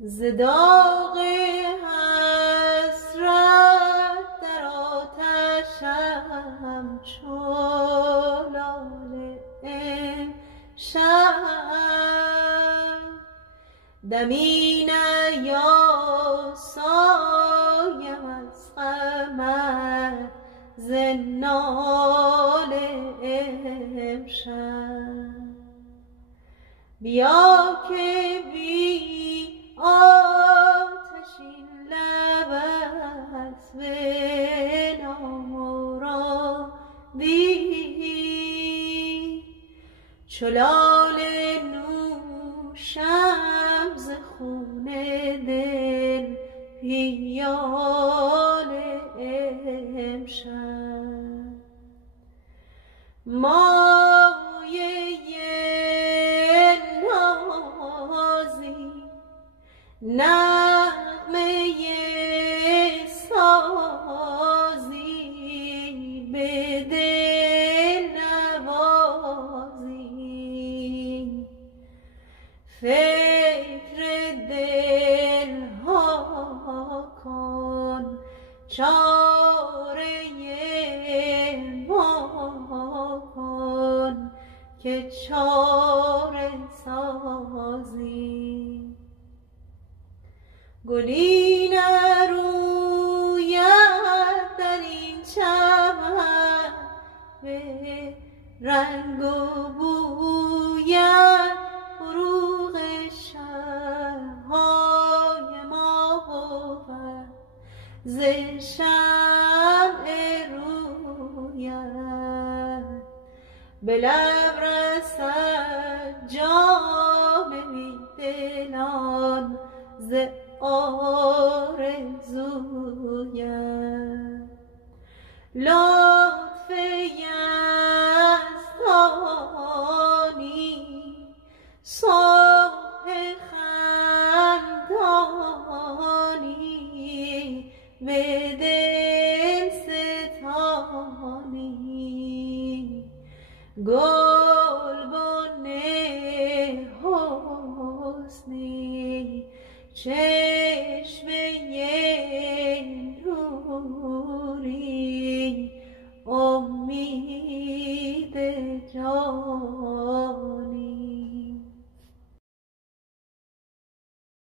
ز داغ حسرت در آتشم چو لاله امشب دمی نیاسایم از غمت ز ناله امشب بیا که بی آتشین لبت به نامرادی چو لاله نوشم ز خون دل پیاله امشب مایه نازی نغمه سازی به دل نوازی فکر دلها کن چاره ما کن که چاره سازی گلی نروید در این چمن به رنگ و بویت فروغ شبهای ما بود ز شمع رویت به لب رسد جام بی دلان ز آرزویت لطف یزدانی صبح خندانی به دل ستانی گلبن حسنی چشمه نور